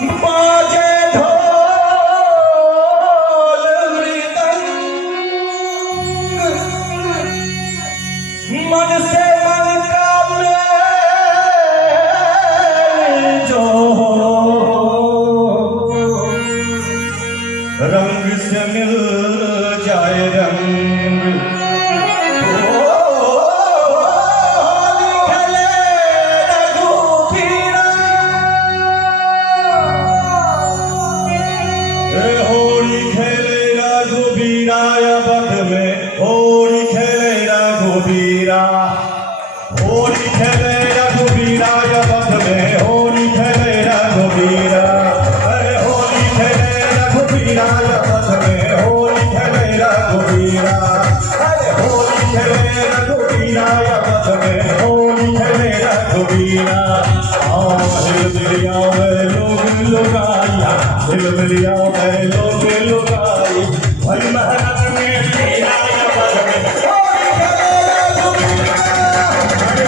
बाजे ढोल मृदंग मन से मन का मेल जो रंग से मिल जाए रंग होली खेले रघुबीरा बद में होली खेले रघुबीरा होली खेले रघुबीरा बद में होली खेले रघुबीरा अरे होली खेले रघुबीरा बद में होली खेले रघुबीरा अरे होली खेले रघुबीरा बद में होली खेले रघुबीरा हिल मिलिया में लोग लुगाया हिल मिलिया में लोग लुगाई भाई मेहनत में तेरा बद में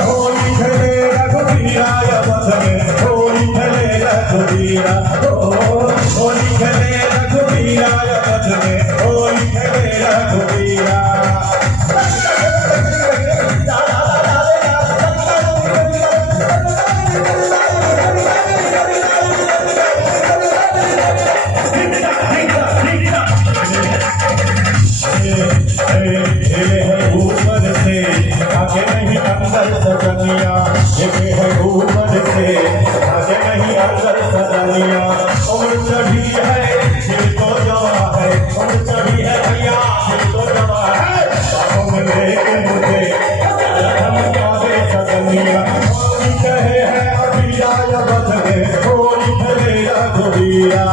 होली खेले रघुबीरा बद में होली खेले रघुबीरा होली खेले रघुबीरा बद में होली खेले रघुबीरा ऊपर से आगे नहीं अंदर सजनिया है ऊपर से आगे नहीं अंदर सजनिया उम्र चढ़ी है दिल तो जवा है उम्र चढ़ी है भैया दिल तो जवा है लेके मुझे सजनिया कहे है अभी आया बद में होली खेले रघुबीरा